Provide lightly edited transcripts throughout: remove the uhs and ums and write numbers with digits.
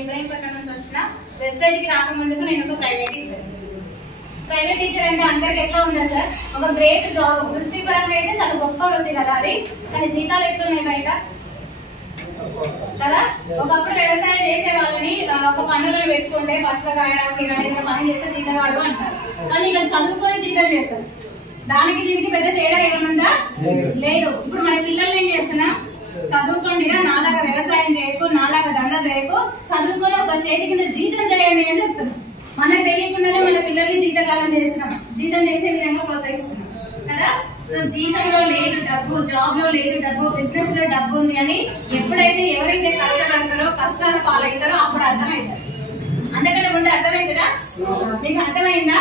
ఇబ్రాహీంపట్నం నుంచి వచ్చిన వెస్టేజ్ కి రాకముందుకు నేను ఒక ప్రైవేట్ టీచర్. ప్రైవేట్ టీచర్ అంటే అందరికి ఎట్లా ఉంటుంది సార్, ఒక గ్రేట్ జాబ్. వృత్తి పరంగా అయితే చాలా గొప్ప వృత్తి కదా అది, కానీ జీతాలు ఎట్లున్నాయి బయట కదా. ఒకప్పుడు వ్యవసాయం చేసే వాళ్ళని ఒక పన్నులను పెట్టుకుంటే పశువులు కాయడానికి కానీ ఏదైనా పని చేస్తే జీతగాడు అంటారు, కానీ ఇక్కడ చదువుకొని జీతం చేస్తారు. దానికి దీనికి పెద్ద తేడా ఏమన్నా లేదు. ఇప్పుడు మన పిల్లల్ని ఏం చేస్తున్నాం, చదువుకోండి నాలాగా వ్యవసాయం చేయకు, నాలాగా దండ చేయకు, చదువుకొని ఒక చేతి కింద జీతం చేయండి అని చెప్తున్నాం. మనకు తెలియకుండానే మన పిల్లల్ని జీతకాలం చేస్తున్నాం, జీతం చేసే విధంగా ప్రోత్సహిస్తున్నాం కదా. సో జీతంలో లేదు డబ్బు, జాబ్ లో లేదు డబ్బు, బిజినెస్ లో డబ్బు ఉంది అని ఎప్పుడైతే ఎవరైతే కష్టపడతారో కష్టాల పాలవుతారో అప్పుడు అర్థమవుతారు. అందుకంటే ముందు అర్థమైందిరా, మీకు అర్థమైందా?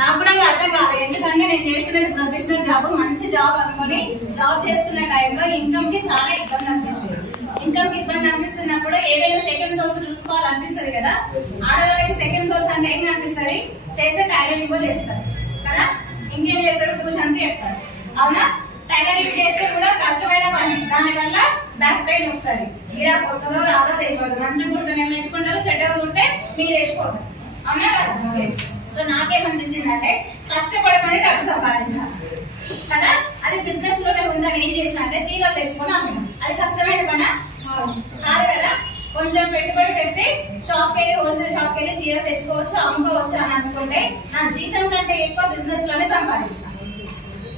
నాకు కూడా అర్థం కాదు, ఎందుకంటే నేను చేస్తున్నది ప్రొఫెషనల్ జాబ్, మంచి జాబ్ అనుకుని జాబ్ చేస్తున్న టైంలో ఇన్కమ్ కి చాలా ఇబ్బంది అనిపిస్తుంది. ఇన్కమ్ కి ఇబ్బంది అనిపిస్తున్నప్పుడు ఏదైనా సెకండ్ సోర్స్ చూసుకోవాలనిపిస్తుంది కదా. ఆడవాళ్ళకి సెకండ్ సోర్స్ అంటే ఏం అనిపిస్తుంది, చేసే టైలరింగ్ చేస్తారు కదా, ఇంకేం చేస్తారు, ట్యూషన్స్ చెప్తారు అవునా. టైలరింగ్ చేస్తే కూడా కష్టమైన పని, దానివల్ల బ్యాక్ పెయిన్ వస్తుంది, గిరాకు వస్తుందో రాదో తెలియదు. మంచిగా కుడితే మేము నేర్చుకుంటారు, చెడ్డగా ఉంటే మీరు వేసిపోతారు అవునా కదా. సో నాకేమనిపించిందంటే కష్టపడమని డబ్బు సంపాదించాలి కదా. అది బిజినెస్ లోనే ఉందని ఏం చేసిన అంటే చీరలు తెచ్చుకొని అమ్మినా. అది కష్టమైన పని కాదు కదా. కొంచెం పెట్టుబడి పెట్టి షాప్ కెళ్ళి హోల్సేల్ షాప్ కెళ్ళి చీర తెచ్చుకోవచ్చు, అమ్ముకోవచ్చు అని అనుకుంటే నా జీతం కంటే ఎక్కువ బిజినెస్ లోనే సంపాదించిన.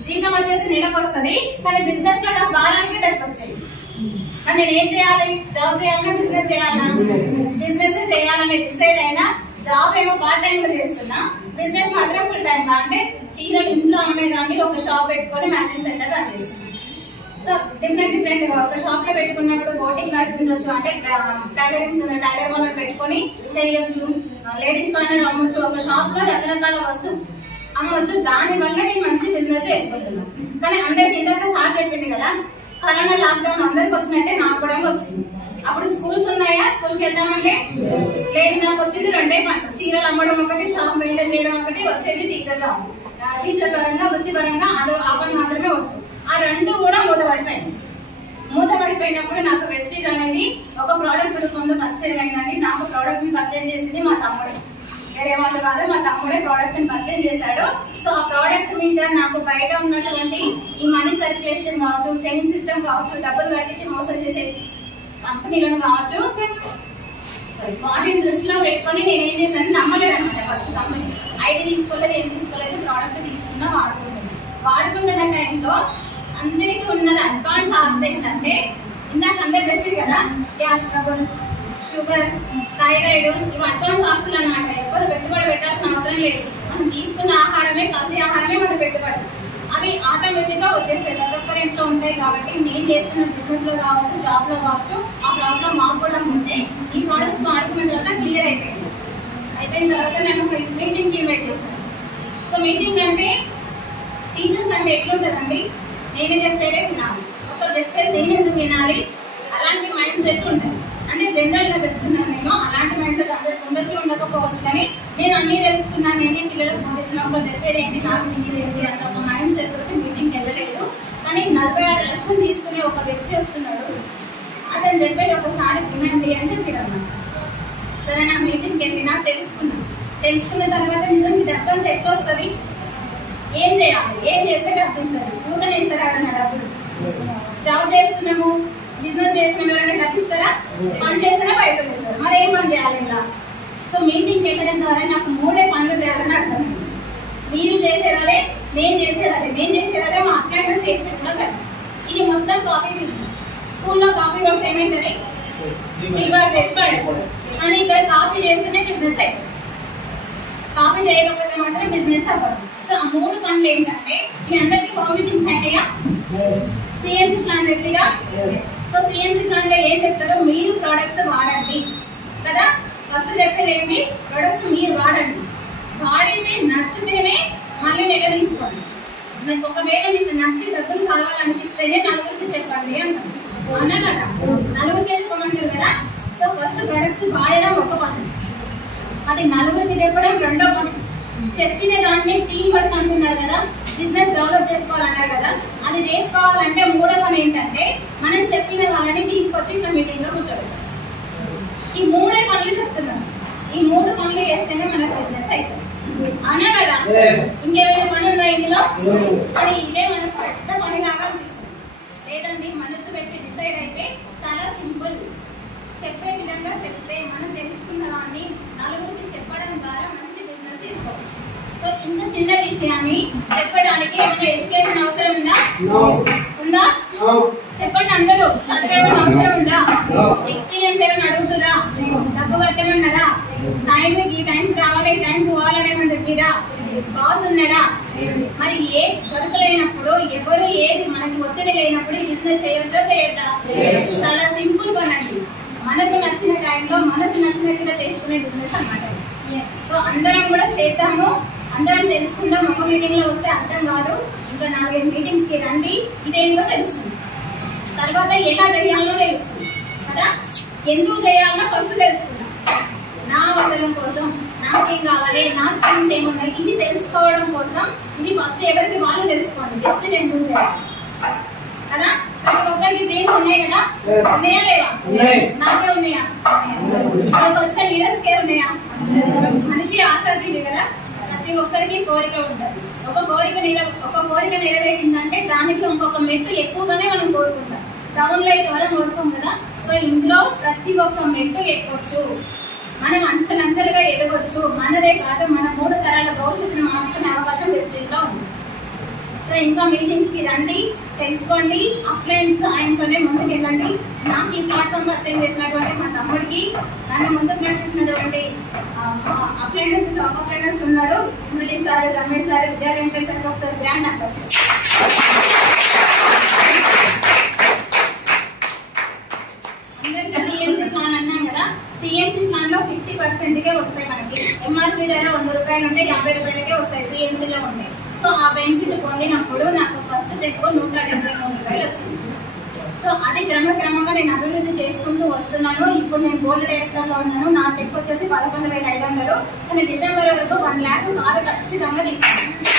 జీతం వచ్చేసి నెలకు వస్తుంది, కానీ బిజినెస్ లో నాకు వారానికి డబ్బు వచ్చేది. కానీ నేను ఏం చేయాలి, జాబ్ చేయాలన్నా బిజినెస్ చేయాలన్నా, బిజినెస్ చేయాలని డిసైడ్ అయినా. జాబ్ ఏమో పార్ట్ టైం గా చేస్తున్నా, బిజినెస్ మాత్రం ఫుల్ టైం గా. అంటే చీరలు ఇంట్లో అమ్మేదాన్ని ఒక షాప్ పెట్టుకొని మ్యాచింగ్ సెంటర్ రన్ చేస్తున్నాను. సో డిఫరెంట్ గా ఒక షాప్ లో పెట్టుకున్నప్పుడు బోటింగ్ నడిపించవచ్చు, అంటే టైలరింగ్స్ టైలర్ వాళ్ళని పెట్టుకొని చేయొచ్చు, లేడీస్ కార్నర్ అమ్మొచ్చు, ఒక షాప్ లో రకరకాల వస్తువు అమ్మొచ్చు. దాని వల్ల నేను మంచి బిజినెస్ చేసుకుంటున్నాను. కానీ అందరికి ఇందాక సార్ చెప్పింది కదా, కరోనా లాక్డౌన్ అందరికి వచ్చినట్టే నాకు కూడా వచ్చింది. అప్పుడు స్కూల్స్ ఉన్నాయా, స్కూల్ కి వెళ్దామంటే లేదు. నాకు వచ్చింది రెండే పనులు, చీరలు అమ్మడం ఒకటి, షాప్ మెయింటైన్ చేయడం ఒకటి, వచ్చేది టీచర్ జాబ్. టీచర్ పరంగా వృత్తి పరంగా అది ఆ పని మాత్రమే వచ్చు. ఆ రెండు కూడా మూతపడిపోయినప్పుడు నాకు వెస్టేజ్ అనేది ఒక ప్రోడక్ట్ రూపంలో పర్చేజ్ అయిందండి. నాకు ప్రోడక్ట్ ని పర్చేజ్ చేసింది మా తమ్ముడే, వేరే వాళ్ళు కాదు, మా తమ్ముడే ప్రోడక్ట్ ని పర్చేజ్ చేశాడు. సో ఆ ప్రోడక్ట్ మీద నాకు బయట ఉన్నటువంటి ఈ మనీ సర్క్యులేషన్ కావచ్చు, చైన్ సిస్టమ్ కావచ్చు, డబ్బులు కట్టించి మోసం చేసే కంపెనీలను కావచ్చు, వాటిని దృష్టిలో పెట్టుకొని నేను ఏం చేశాను, నమ్మలేదు అనమాట. ఫస్ట్ కంపెనీ ఐడి తీసుకోలేదు, ఏం తీసుకోలేదు, ప్రోడక్ట్ తీసుకున్నా వాడుకుంటున్న టైంలో అందరికీ ఉన్నది అడ్వాన్స్ ఆస్తి ఏంటంటే, ఇందాక అందరు చెప్పారు కదా, గ్యాస్ ట్రబుల్, షుగర్, థైరాయిడ్, ఇవి అడ్వాన్స్ ఆస్తులు అన్నమాట. ఎవరు పెట్టుబడి పెట్టాల్సిన అవసరం లేదు. మనం తీసుకున్న ఆహారమే, కల్తీ ఆహారమే మన పెట్టుబడి. అవి ఆటోమేటిక్ గా వచ్చేస్తాయి, ప్రతి ఒక్కరి ఇంట్లో ఉంటాయి. కాబట్టి నేను చేస్తున్న బిజినెస్ లో కావచ్చు, జాబ్ లో కావచ్చు, ఆ ప్రాబ్లం మాకు కూడా ఉంటే ఈ ప్రోడక్ట్స్ వాడుకున్న తర్వాత క్లియర్ అయిపోయింది. అయిపోయిన తర్వాత మేము ఒక మీటింగ్ ఇన్వైట్ చేశాను. సో మీటింగ్ అంటే టీచర్స్ అంటే ఎట్లుంటదండి, నేనే చెప్పేదే వినాలి, ఒకరు చెప్పేది నేను ఎందుకు వినాలి, అలాంటి మైండ్ సెట్ ఉంటుంది. అంటే జనరల్ గా చెప్తున్నాను నేను, అలాంటి మైండ్ సెట్ అందరికి ఉండొచ్చు ఉండకపోవచ్చు, కానీ నేను అన్ని తెలుసుకున్నాను, నేనే పిల్లలకు బోధిస్తున్నా, ఒకరు చెప్పేది ఏంటి నాకు మిగిలి ఏంటి అన్న ఒక మైండ్ సెట్ తోటి మీటింగ్కి వెళ్ళలేదు. కానీ 46 లక్షలు తీసుకునే ఒక వ్యక్తి వస్తున్నాడు, అతను చెప్పేది ఒకసారి వినండి అని చెప్పారన్నమాట. సరే నా మీటింగ్కి వెళ్ళినా తెలుసుకున్న తర్వాత నిజంగా డబ్బు అంతా ఎట్లా వస్తుంది, ఏం చేయాలి, ఏం చేస్తే డబ్బు ఇస్తారు, ఊతనే ఇస్తారా ఎవరైనా డబ్బులు? జాబ్ చేస్తున్నాము, బిజినెస్ చేస్తున్నాము, ఎవరైనా డబ్బు ఇస్తారా? పని చేస్తేనే పైసలు ఇస్తారు, మరి ఏం పని చేయాలి ఇలా? సో మీటింగ్కి వెళ్ళడం ద్వారా నాకు 3 పనులు చేయాలని అర్థమైంది. మీరు చేసేదారే, నేను చేసేదారే మా అకాడమిక్ సెక్షన్ కూడా కదా. ఇది మొత్తం కాపీ బిజినెస్. స్కూల్లో కాపీ కొట్టి ఏమైందని పడేస్తారు, కానీ ఇక్కడ కాపీ చేస్తేనే బిజినెస్ అయిపోతుంది, కాపీ చేయకపోతే మాత్రం బిజినెస్ అవ్వదు. సో ఆ 3 పనులు ఏంటంటే, మీ అందరికి హోమ్ మీటింగ్స్ అయినాయా? సిఎన్సి ప్లాన్ పెట్టిగా. సో సిఎన్సి ప్లాన్ లో ఏం చెప్తారో, మీరు ప్రోడక్ట్స్ వాడండి కదా. ఫస్ట్ చెప్పేది ఏంటి, ప్రొడక్ట్స్ మీరు వాడండి, వాడితే నచ్చితేనే మళ్ళీ నెల తీసుకోండి. ఒకవేళ మీకు నచ్చి డబ్బులు కావాలనిపిస్తేనే నలుగురికి చెప్పండి అంటారు, అవునా కదా. నలుగురికి చెప్పమంటారు కదా. సో ఫస్ట్ ప్రొడక్ట్స్ వాడడం ఒక పని, అది నలుగురికి చెప్పడం రెండో పని. చెప్పిన దాన్ని టీం వర్క్ అంటున్నారు కదా, బిజినెస్ డెవలప్ చేసుకోవాలన్నారు కదా, అది చేసుకోవాలంటే 3వ పని ఏంటంటే, మనం చెప్పిన వాళ్ళని తీసుకొచ్చి ఇక్కడ మీటింగ్ లో కూర్చోబెట్టాలి. ఈ 3 పనులు చెప్తున్నాను. ఈ 3 పనులు చేస్తేనే మనకు బిజినెస్ అవుతుంది. అవునా కదా? ఇంకేమైనా పని ఉందా ఇందులో? కానీ ఇదే మనకు పెద్ద పనిలాగా అనిపిస్తుంది. లేదండి, మనసు పెట్టి డిసైడ్ అయితే చాలా సింపుల్. చెప్పే విధంగా చెప్తే మనం తెలుసుకున్న దాన్ని నలుగురికి చెప్పడం ద్వారా మంచి బిజినెస్ తీసుకోవచ్చు. సో ఇంత చిన్న విషయాన్ని చెప్పడానికి ఏమైనా ఎడ్యుకేషన్ అవసరం ఉందా? ఉందా? చెప్పండి అందరూ. చదివేమన్నా అవసరం ఉందా? ఎక్స్పీరియన్స్ ఏమైనా అడుగుతురా? డబ్బు కట్టమన్నారా? టైంకి ఈ టైంకి రావాలి, ఈ టైంకి పోవాలని ఏమని చెప్పిరా? బాస్ ఉన్నాడా? మరి ఏ వర్క్ లేనప్పుడు, ఎవరు ఏది మనకి ఒత్తిడి లేనప్పుడు ఈ బిజినెస్ చేయొచ్చా చేయొద్దా? చాలా సింపుల్ పని అండి. మనకు నచ్చిన టైంలో మనకు నచ్చినట్టుగా చేసుకునే బిజినెస్ అన్నమాట. సో అందరం కూడా చేద్దాము, అందరం తెలుసుకుందాం. ఒక మీటింగ్ లో వస్తే అర్థం కాదు, ఇంకా 4-5 మీటింగ్స్ కి రండి, ఇదేంటో తెలుస్తుంది. తర్వాత ఎలా చేయాలో తెలుస్తుంది కదా. ఎందుకు చేయాలో ఫస్ట్ తెలుసుకుందాం. నా అవసరం కోసం నాకేం కావాలి, నాకు థింగ్స్ ఏమున్నాయి, ఇది తెలుసుకోవడం కోసం ఇది ఫస్ట్ ఎవరికి వాళ్ళు తెలుసుకోండి. జస్ట్ ఎందుకు చేయాలి కదా. ప్రతి ఒక్కరికి డ్రీమ్స్ ఉన్నాయి కదా. ఉన్నాయా లేదా? నాకే ఉన్నాయా? ఇక్కడికి వచ్చిన లీడర్స్ కే ఉన్నాయా? మనిషి ఆశాతీయుడు కదా. ప్రతి ఒక్కరికి కోరిక ఉంటుంది. ఒక కోరిక నెరవేరిందంటే దానికి ఇంకొక మెట్టు ఎక్కువగానే మనం కోరుకుంటాం. డౌన్ లో అయితే కోరుకోం కదా. సో ఇందులో ప్రతి ఒక్క మెట్టు ఎక్కొచ్చు, మనం అంచెలంచెలుగా ఎదగొచ్చు. మనదే కాదు, మన 3 తరాల భవిష్యత్తును మార్చుకునే అవకాశం వెస్టిల్లో ఉంది. సో ఇంకా మీటింగ్స్ కి రండి, తెలుసుకోండి. అప్లయన్స్ ఆయనతోనే ముందుకు వెళ్ళండి. నాకు ఈ ప్లాట్ఫామ్ పరిచయం చేసినటువంటి మా తమ్ముడికి, నన్ను ముందుకు నడిపిస్తున్నటువంటి అప్లయన్స్, టాప్ అప్లయన్స్ ఉన్నారు. మురళి సార్, రమేష్ సార్, విజయ వెంకటేష్ సార్ ఒకసారి గ్రాండ్ అప్లాస్. అందరికి సిఎంసీ ప్లాన్ అన్నాం కదా. సిఎంసీ ప్లాన్ లో 50%కే వస్తాయి మనకి. ఎంఆర్పీ ధర 100 రూపాయలు ఉంటే 50 రూపాయలకే వస్తాయి సిఎంసీలో ఉంటాయి. సో ఆ బెనిఫిట్ పొందినప్పుడు నాకు ఫస్ట్ చెక్ 173 రూపాయలు వచ్చింది. సో అది క్రమక్రమంగా నేను అభివృద్ధి చేసుకుంటూ వస్తున్నాను. ఇప్పుడు నేను గోల్డ్ డైరెక్టర్ లో ఉన్నాను. నా చెక్ వచ్చేసి 11,500. కానీ డిసెంబర్ వరకు 1 lakh కారు ఖచ్చితంగా తీసుకున్నాను.